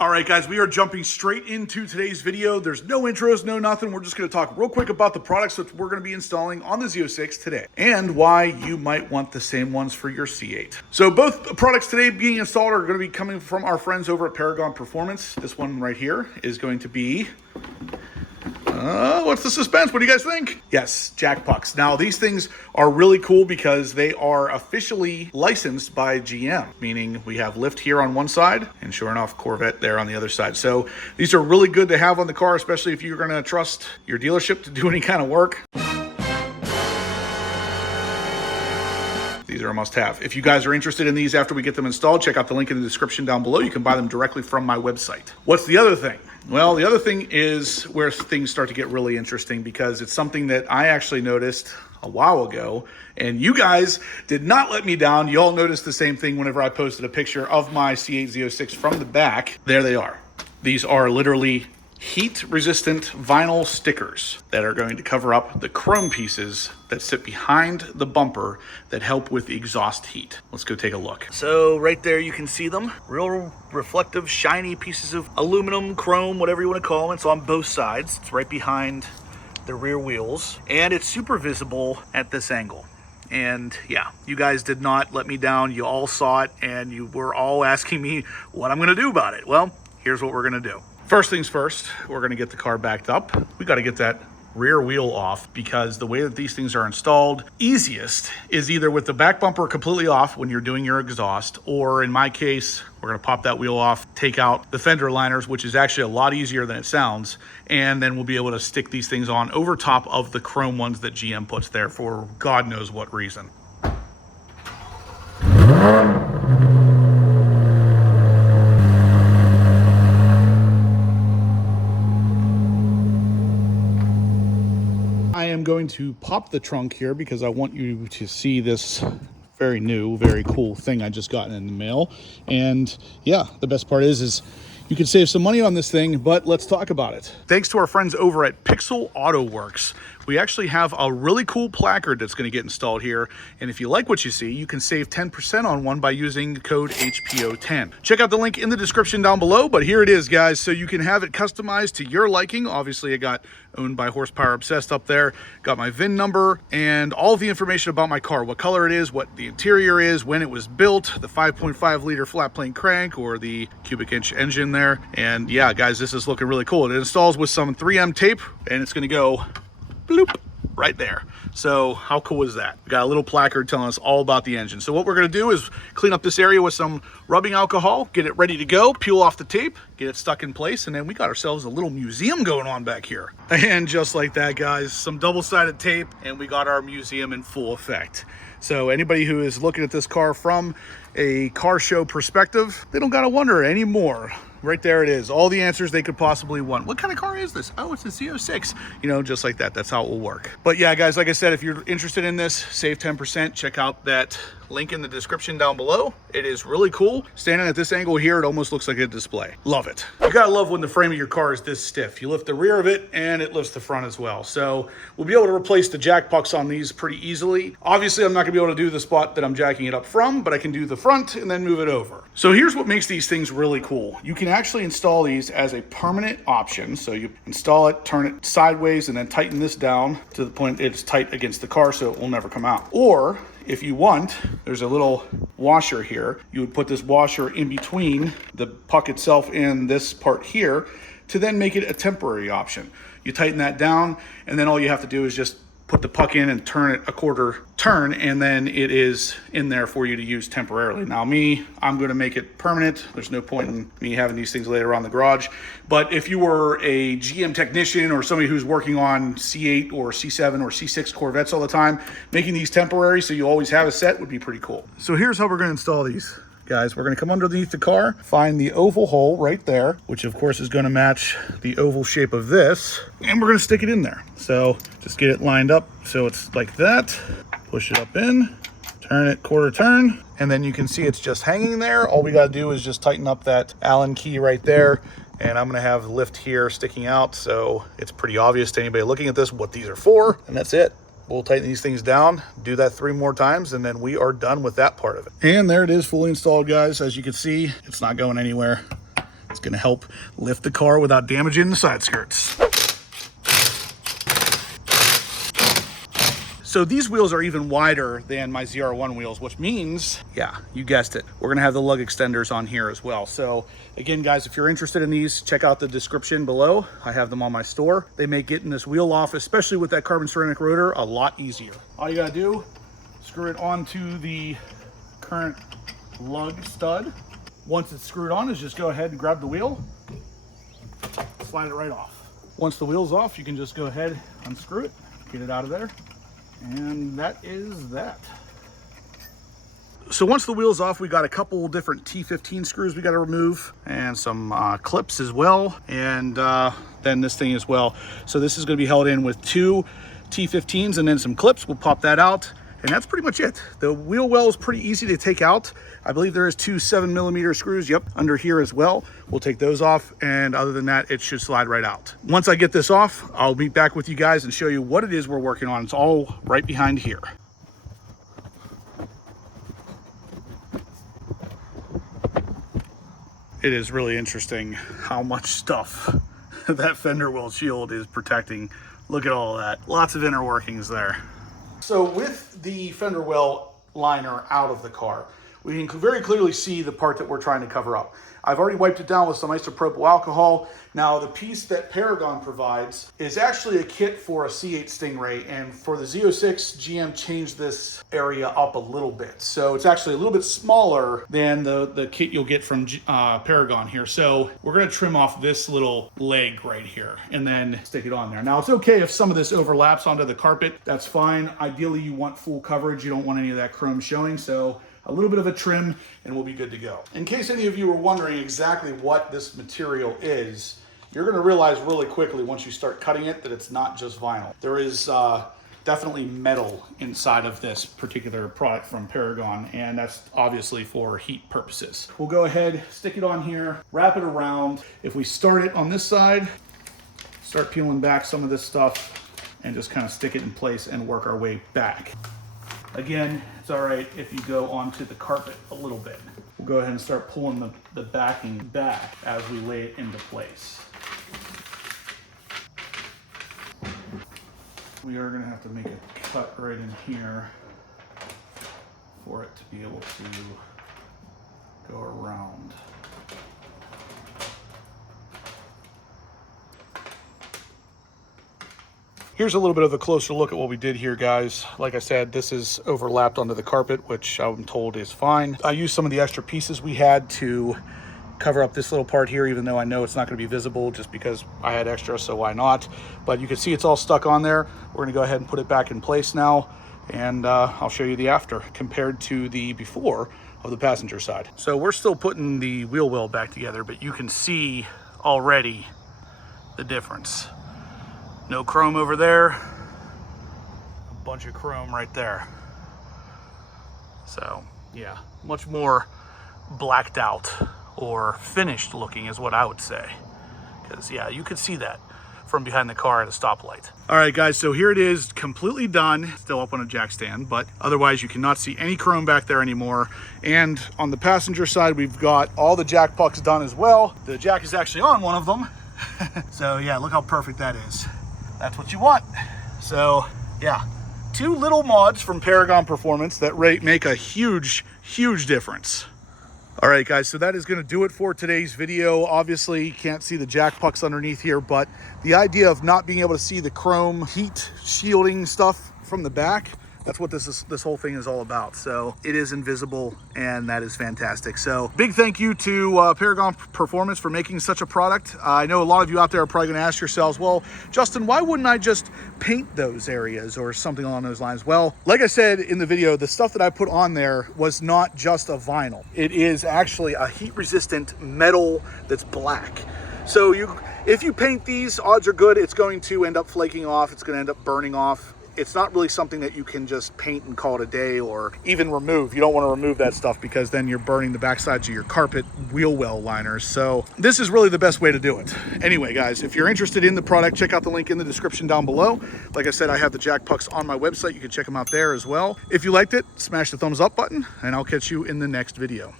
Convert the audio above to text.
All right, guys, we are jumping straight into today's video. There's no intros, no nothing. We're just going to talk real quick about the products that we're going to be installing on the Z06 today and why you might want the same ones for your C8. So both products today being installed are going to be coming from our friends over at Paragon Performance. This one right here is going to be... what's the suspense? What do you guys think? Yes, jack pucks. Now, these things are really cool because they are officially licensed by GM, meaning we have lift here on one side and sure enough, Corvette there on the other side. So these are really good to have on the car, especially if you're going to trust your dealership to do any kind of work. These are a must-have. If you guys are interested in these after we get them installed, check out the link in the description down below. You can buy them directly from my website. What's the other thing? Well, the other thing is where things start to get really interesting because it's something that I actually noticed a while ago, and you guys did not let me down. You all noticed the same thing whenever I posted a picture of my C8 Z06 from the back. There they are. These are literally heat-resistant vinyl stickers that are going to cover up the chrome pieces that sit behind the bumper that help with the exhaust heat. Let's go take a look. So right there you can see them. Real reflective, shiny pieces of aluminum, chrome, whatever you want to call them. It's on both sides. It's right behind the rear wheels. And it's super visible at this angle. And yeah, you guys did not let me down. You all saw it and you were all asking me what I'm going to do about it. Well, here's what we're going to do. First things first, we're going to get the car backed up. We got to get that rear wheel off because the way that these things are installed, easiest is either with the back bumper completely off when you're doing your exhaust, or in my case, we're going to pop that wheel off, take out the fender liners, which is actually a lot easier than it sounds, and then we'll be able to stick these things on over top of the chrome ones that GM puts there for God knows what reason. I am going to pop the trunk here because I want you to see this very new, very cool thing I just got in the mail. And yeah, the best part is you can save some money on this thing, but let's talk about it. Thanks to our friends over at Pixel Auto Works, we actually have a really cool placard that's going to get installed here. And if you like what you see, you can save 10% on one by using the code HPO10. Check out the link in the description down below, but here it is, guys. So you can have it customized to your liking. Obviously, I got owned by Horsepower Obsessed up there, got my VIN number and all the information about my car, what color it is, what the interior is, when it was built, the 5.5 liter flat plane crank or the cubic inch engine there. And yeah, guys, this is looking really cool. It installs with some 3M tape and it's going to go bloop right there. So how cool is that? We got a little placard telling us all about the engine. So what we're going to do is clean up this area with some rubbing alcohol, get it ready to go, peel off the tape, get it stuck in place, and then we got ourselves a little museum going on back here. And just like that, guys, some double-sided tape, and we got our museum in full effect. So anybody who is looking at this car from a car show perspective, they don't got to wonder anymore. Right there it is. All the answers they could possibly want. What kind of car is this? Oh, it's a Z06. You know, just like that. That's how it will work. But yeah, guys, like I said, if you're interested in this, save 10%. Check out that link in the description down below. It is really cool. Standing at this angle here, it almost looks like a display. Love it. You gotta love when the frame of your car is this stiff. You lift the rear of it and it lifts the front as well. So we'll be able to replace the jack pucks on these pretty easily. Obviously, I'm not gonna be able to do the spot that I'm jacking it up from, but I can do the front and then move it over. So here's what makes these things really cool. You can actually install these as a permanent option. So you install it, turn it sideways, and then tighten this down to the point it's tight against the car so it will never come out. Or if you want, there's a little washer here. You would put this washer in between the puck itself and this part here to then make it a temporary option. You tighten that down, and then all you have to do is just put the puck in and turn it a quarter turn, and then it is in there for you to use temporarily. Now I'm going to make it permanent. There's no point in me having these things laid around the garage. But if you were a GM technician or somebody who's working on C8 or C7 or C6 Corvettes all the time, making these temporary so you always have a set would be pretty cool. So here's how we're going to install these. Guys, we're going to come underneath the car, find the oval hole right there, which of course is going to match the oval shape of this, and we're going to stick it in there. So just get it lined up so it's like that, push it up in, turn it quarter turn, and then you can see it's just hanging there. All we got to do is just tighten up that Allen key right there, and I'm going to have the lift here sticking out, so it's pretty obvious to anybody looking at this what these are for, and that's it. We'll tighten these things down, do that 3 more times, and then we are done with that part of it. And there it is, fully installed, guys. As you can see, it's not going anywhere. It's going to help lift the car without damaging the side skirts. So these wheels are even wider than my ZR1 wheels, which means, yeah, you guessed it, we're gonna have the lug extenders on here as well. So again, guys, if you're interested in these, check out the description below. I have them on my store. They make getting this wheel off, especially with that carbon ceramic rotor, a lot easier. All you gotta do, screw it onto the current lug stud. Once it's screwed on, is just go ahead and grab the wheel, slide it right off. Once the wheel's off, you can just go ahead, unscrew it, get it out of there. And that is that. So once the wheel's off, we got a couple different T15 screws we got to remove and some clips as well. And then this thing as well. So this is going to be held in with two T15s and then some clips. We'll pop that out. And that's pretty much it. The wheel well is pretty easy to take out. I believe there is two 7mm screws, yep, under here as well. We'll take those off, and other than that, it should slide right out. Once I get this off, I'll meet back with you guys and show you what it is we're working on. It's all right behind here. It is really interesting how much stuff that fender well shield is protecting. Look at all of that. Lots of inner workings there. So with the fender well liner out of the car, we can very clearly see the part that we're trying to cover up. I've already wiped it down with some isopropyl alcohol. Now the piece that Paragon provides is actually a kit for a C8 Stingray, and for the Z06, GM changed this area up a little bit. So it's actually a little bit smaller than the kit you'll get from Paragon here. So we're gonna trim off this little leg right here and then stick it on there. Now it's okay if some of this overlaps onto the carpet, that's fine. Ideally you want full coverage, you don't want any of that chrome showing, so a little bit of a trim and we'll be good to go. In case any of you were wondering exactly what this material is, you're gonna realize really quickly once you start cutting it that it's not just vinyl. There is definitely metal inside of this particular product from Paragon, and that's obviously for heat purposes. We'll go ahead, stick it on here, wrap it around. If we start it on this side, start peeling back some of this stuff and just kind of stick it in place and work our way back. Again, it's all right if you go onto the carpet a little bit. We'll go ahead and start pulling the backing back as we lay it into place. We are going to have to make a cut right in here for it to be able to go around. Here's a little bit of a closer look at what we did here, guys. Like I said, this is overlapped onto the carpet, which I'm told is fine. I used some of the extra pieces we had to cover up this little part here, even though I know it's not going to be visible just because I had extra, so why not? But you can see it's all stuck on there. We're going to go ahead and put it back in place now, and I'll show you the after compared to the before of the passenger side. So we're still putting the wheel well back together, but you can see already the difference. No chrome over there, a bunch of chrome right there. So yeah, much more blacked out or finished looking is what I would say. Because yeah, you could see that from behind the car at a stoplight. All right guys, so here it is, completely done. Still up on a jack stand, but otherwise you cannot see any chrome back there anymore. And on the passenger side, we've got all the jack pucks done as well. The jack is actually on one of them. So yeah, look how perfect that is. That's what you want. So yeah, two little mods from Paragon Performance that make a huge difference. All right guys, so that is going to do it for today's video. Obviously you can't see the jack pucks underneath here, but the idea of not being able to see the chrome heat shielding stuff from the back, that's what this whole thing is all about. So it is invisible, and that is fantastic. So big thank you to Paragon Performance for making such a product. I know a lot of you out there are probably going to ask yourselves, well, Justin, why wouldn't I just paint those areas or something along those lines? Well, like I said in the video, the stuff that I put on there was not just a vinyl. It is actually a heat-resistant metal that's black. So if you paint these, odds are good it's going to end up flaking off. It's going to end up burning off. It's not really something that you can just paint and call it a day or even remove. You don't want to remove that stuff because then you're burning the backsides of your carpet wheel well liners. So this is really the best way to do it. Anyway, guys, if you're interested in the product, check out the link in the description down below. Like I said, I have the jack pucks on my website. You can check them out there as well. If you liked it, smash the thumbs up button, and I'll catch you in the next video.